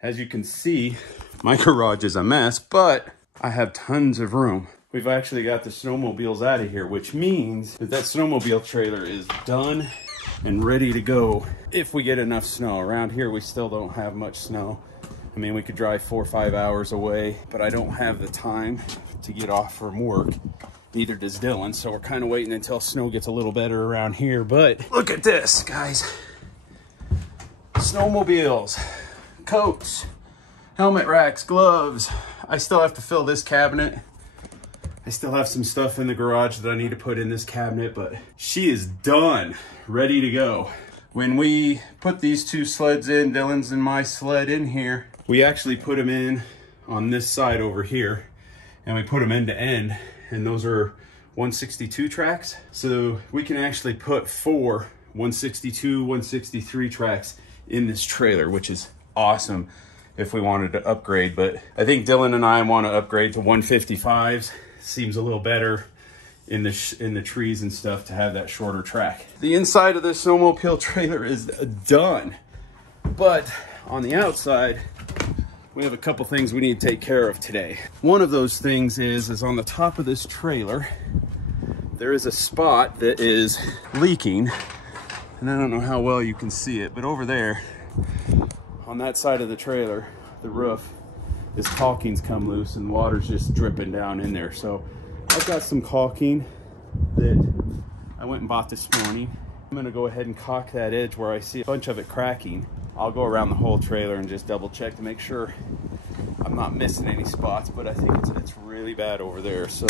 As you can see, my garage is a mess, but I have tons of room. We've actually got the snowmobiles out of here, which means that that snowmobile trailer is done and ready to go if we get enough snow. Around here, we still don't have much snow. I mean, we could drive 4 or 5 hours away, but I don't have the time to get off from work. Neither does Dylan, so we're kind of waiting until snow gets a little better around here. But look at this, guys. Snowmobiles, coats, helmet racks, gloves. I still have to fill this cabinet. I still have some stuff in the garage that I need to put in this cabinet, but she is done, ready to go. When we put these two sleds in, Dylan's and my sled in here, we actually put them in on this side over here, and we put them end to end, and those are 162 tracks. So we can actually put 4 162, 163 tracks in this trailer, which is awesome if we wanted to upgrade. But I think Dylan and I want to upgrade to 155s. Seems a little better in the trees and stuff to have that shorter track. The inside of this snowmobile trailer is done, but on the outside, we have a couple things we need to take care of today. One of those things is on the top of this trailer, there is a spot that is leaking, and I don't know how well you can see it, but over there, on that side of the trailer, the roof, this caulking's come loose and water's just dripping down in there. So I've got some caulking that I went and bought this morning. I'm gonna go ahead and caulk that edge where I see a bunch of it cracking. I'll go around the whole trailer and just double check to make sure I'm not missing any spots, but I think it's really bad over there. So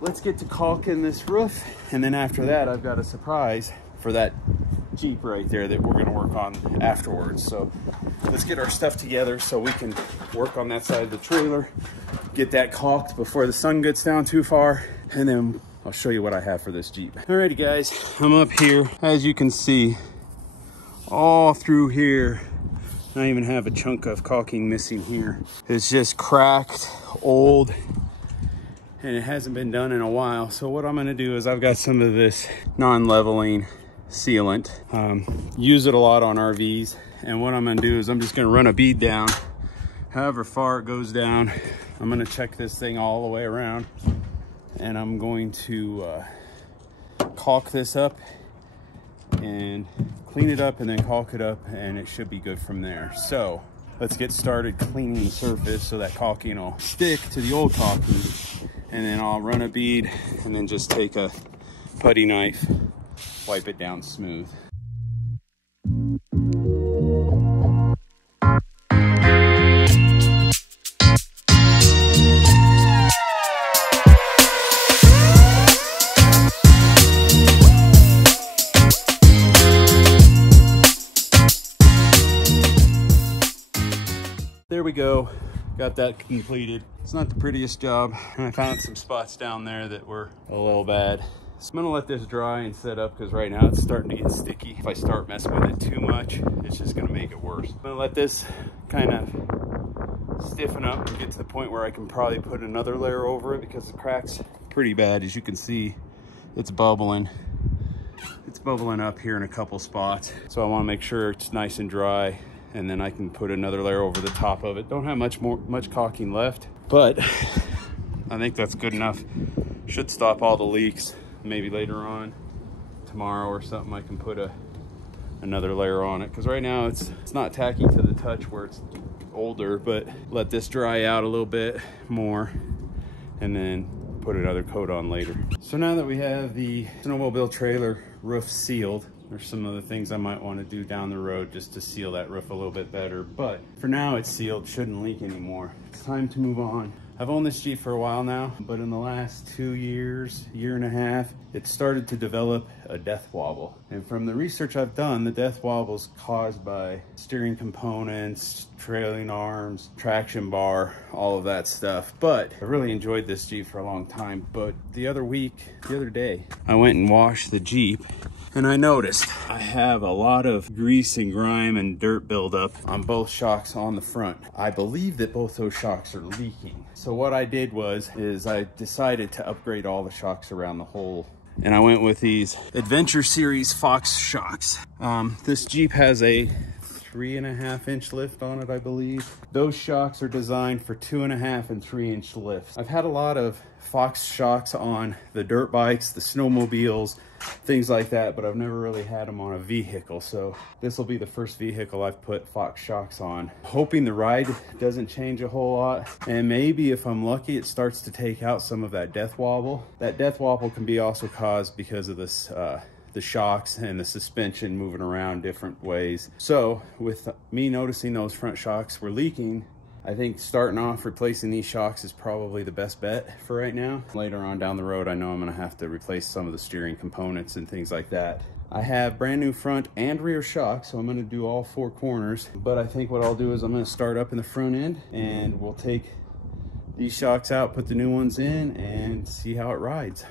let's get to caulking this roof, and then after that, I've got a surprise for that Jeep right there that we're gonna work on afterwards. So let's get our stuff together so we can work on that side of the trailer, get that caulked before the sun gets down too far, and then I'll show you what I have for this Jeep. Alrighty guys, I'm up here. As you can see, all through here, I even have a chunk of caulking missing here. It's just cracked, old, and it hasn't been done in a while. So what I'm gonna do is I've got some of this non-leveling sealant. Use it a lot on RVs, and what I'm gonna do is I'm just gonna run a bead down however far it goes down. I'm gonna check this thing all the way around, and I'm going to caulk this up and clean it up and then caulk it up, and it should be good from there. So let's get started cleaning the surface so that caulking will stick to the old caulking, and then I'll run a bead and then just take a putty knife, wipe it down smooth. There we go, got that completed. It's not the prettiest job, and I found some spots down there that were a little bad. So I'm gonna let this dry and set up, because right now it's starting to get sticky. If I start messing with it too much, it's just gonna make it worse. I'm gonna let this kind of stiffen up and get to the point where I can probably put another layer over it, because the crack's pretty bad. As you can see, it's bubbling. It's bubbling up here in a couple spots. So I wanna make sure it's nice and dry, and then I can put another layer over the top of it. Don't have much caulking left, but I think that's good enough. Should stop all the leaks. Maybe later on, tomorrow or something, I can put another layer on it, because right now it's not tacky to the touch where it's older, but let this dry out a little bit more and then put another coat on later. So now that we have the snowmobile trailer roof sealed, there's some other things I might want to do down the road just to seal that roof a little bit better, but for now it's sealed, shouldn't leak anymore. It's time to move on. I've owned this Jeep for a while now, but in the last 2 years, year and a half, it started to develop a death wobble. And from the research I've done, the death wobble is caused by steering components, trailing arms, traction bar, all of that stuff. But I really enjoyed this Jeep for a long time. But the other day, I went and washed the Jeep, and I noticed I have a lot of grease and grime and dirt buildup on both shocks on the front. I believe that both those shocks are leaking. So what I did is I decided to upgrade all the shocks around the whole, and I went with these Adventure Series Fox shocks. This Jeep has a 3.5-inch lift on it, I believe. Those shocks are designed for 2.5 and 3-inch lifts. I've had a lot of Fox shocks on the dirt bikes, the snowmobiles, things like that, but I've never really had them on a vehicle. So this will be the first vehicle I've put Fox shocks on. Hoping the ride doesn't change a whole lot, and maybe if I'm lucky it starts to take out some of that death wobble. That death wobble can be also caused because of this the shocks and the suspension moving around different ways. So with me noticing those front shocks were leaking, I think starting off replacing these shocks is probably the best bet for right now. Later on down the road, I know I'm gonna have to replace some of the steering components and things like that. I have brand new front and rear shocks, so I'm gonna do all 4 corners. But I think what I'll do is I'm gonna start up in the front end and we'll take these shocks out, put the new ones in, and see how it rides.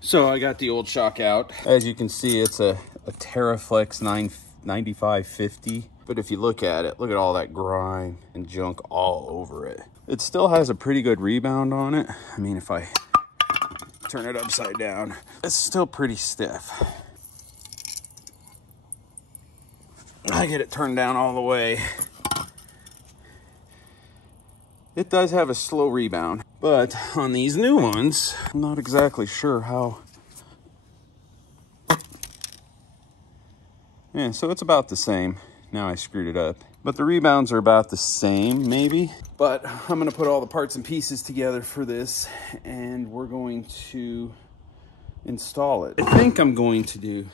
So I got the old shock out. As you can see, it's a Terraflex 9550. But if you look at it, look at all that grime and junk all over it. It still has a pretty good rebound on it. I mean, if I turn it upside down, it's still pretty stiff. I get it turned down all the way. It does have a slow rebound, but on these new ones, I'm not exactly sure how. Yeah, so it's about the same. Now I screwed it up. But the rebounds are about the same, maybe. But I'm gonna put all the parts and pieces together for this, and we're going to install it. I think I'm going to do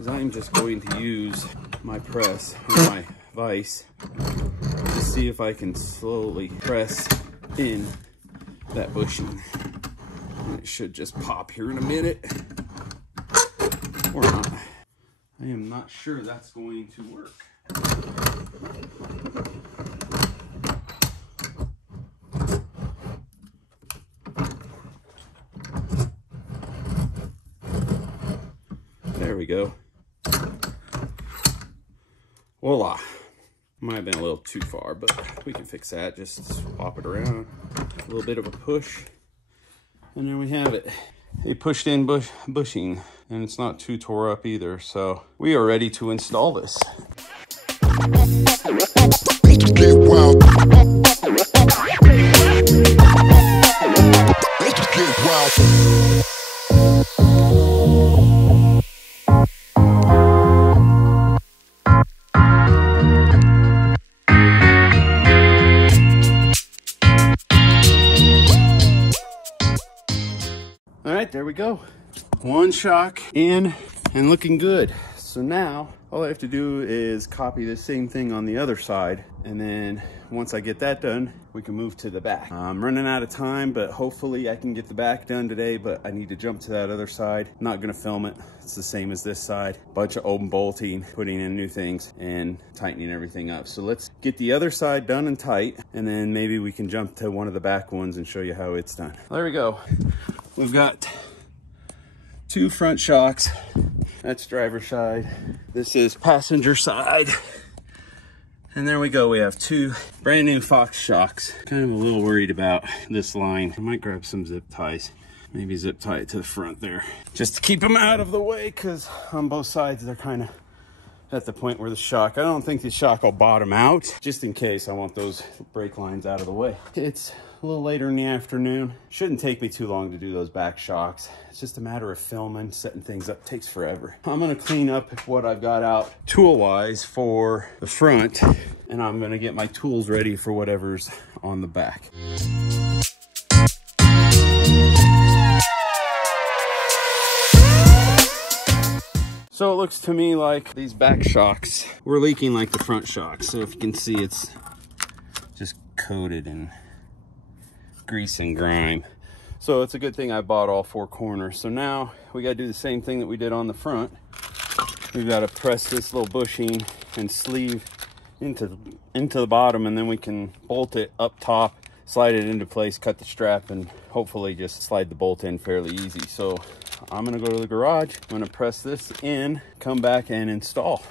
is I'm just going to use my press or my vise to see if I can slowly press in that bushing. And it should just pop here in a minute, or not. I am not sure that's going to work. There we go. Voila. Might have been a little too far, but we can fix that. Just swap it around. A little bit of a push. And there we have it. A pushed in bushing, and it's not too tore up either. So we are ready to install this. All right, there we go. One shock in and looking good. So now all I have to do is copy the same thing on the other side. And then once I get that done, we can move to the back. I'm running out of time, but hopefully I can get the back done today, but I need to jump to that other side. I'm not gonna film it. It's the same as this side. Bunch of open bolting, putting in new things and tightening everything up. So let's get the other side done and tight, and then maybe we can jump to one of the back ones and show you how it's done. There we go. We've got 2 front shocks. That's driver's side. This is passenger side. And there we go. We have 2 brand new Fox shocks. Kind of a little worried about this line. I might grab some zip ties. Maybe zip tie it to the front there. Just to keep them out of the way, because on both sides they're kind of at the point where the shock, I don't think the shock will bottom out. Just in case, I want those brake lines out of the way. It's a little later in the afternoon. Shouldn't take me too long to do those back shocks. It's just a matter of filming, setting things up. It takes forever. I'm gonna clean up what I've got out tool-wise for the front, and I'm gonna get my tools ready for whatever's on the back. So it looks to me like these back shocks were leaking like the front shocks. So if you can see, it's just coated in grease and grime. So it's a good thing I bought all 4 corners. So now we got to do the same thing that we did on the front. We've got to press this little bushing and sleeve into the bottom, and then we can bolt it up top slide it into place, cut the strap, and hopefully just slide the bolt in fairly easy. So I'm gonna go to the garage, I'm gonna press this in, come back and install.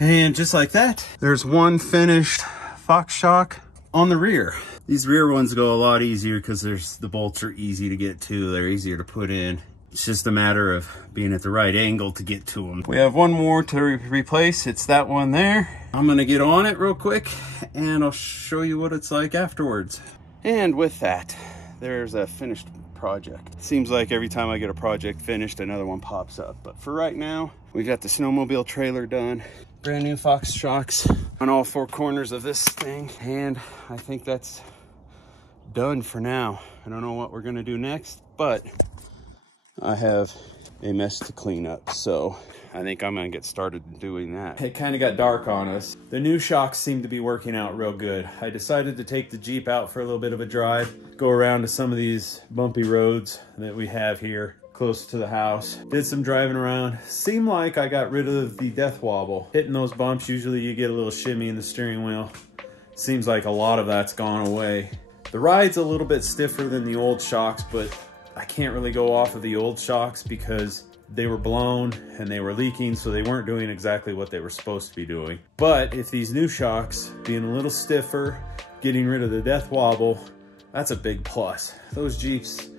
And just like that, there's one finished Fox shock on the rear. These rear ones go a lot easier because the bolts are easy to get to. They're easier to put in. It's just a matter of being at the right angle to get to them. We have one more to replace. It's that one there. I'm gonna get on it real quick and I'll show you what it's like afterwards. And with that, there's a finished project. Seems like every time I get a project finished, another one pops up. But for right now, we got the snowmobile trailer done. Brand new Fox shocks on all four corners of this thing. And I think that's done for now. I don't know what we're gonna do next, but I have a mess to clean up. So I think I'm gonna get started doing that. It kind of got dark on us. The new shocks seem to be working out real good. I decided to take the Jeep out for a little bit of a drive, go around to some of these bumpy roads that we have here close to the house. Did some driving around. Seemed like I got rid of the death wobble. Hitting those bumps, usually you get a little shimmy in the steering wheel. Seems like a lot of that's gone away. The ride's a little bit stiffer than the old shocks, but I can't really go off of the old shocks because they were blown and they were leaking, so they weren't doing exactly what they were supposed to be doing. But if these new shocks, being a little stiffer, getting rid of the death wobble, that's a big plus. Those Jeeps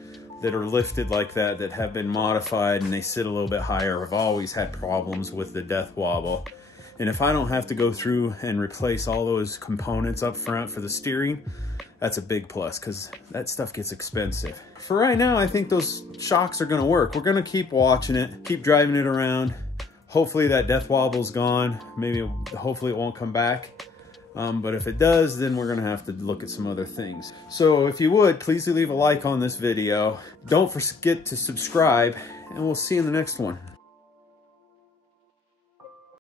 that are lifted like that, that have been modified and they sit a little bit higher, have always had problems with the death wobble. And if I don't have to go through and replace all those components up front for the steering, that's a big plus because that stuff gets expensive. For right now, I think those shocks are gonna work. We're gonna keep watching it, keep driving it around. Hopefully that death wobble's gone. Hopefully it won't come back. But if it does, then we're gonna have to look at some other things. So if you would, please leave a like on this video. Don't forget to subscribe, and we'll see you in the next one.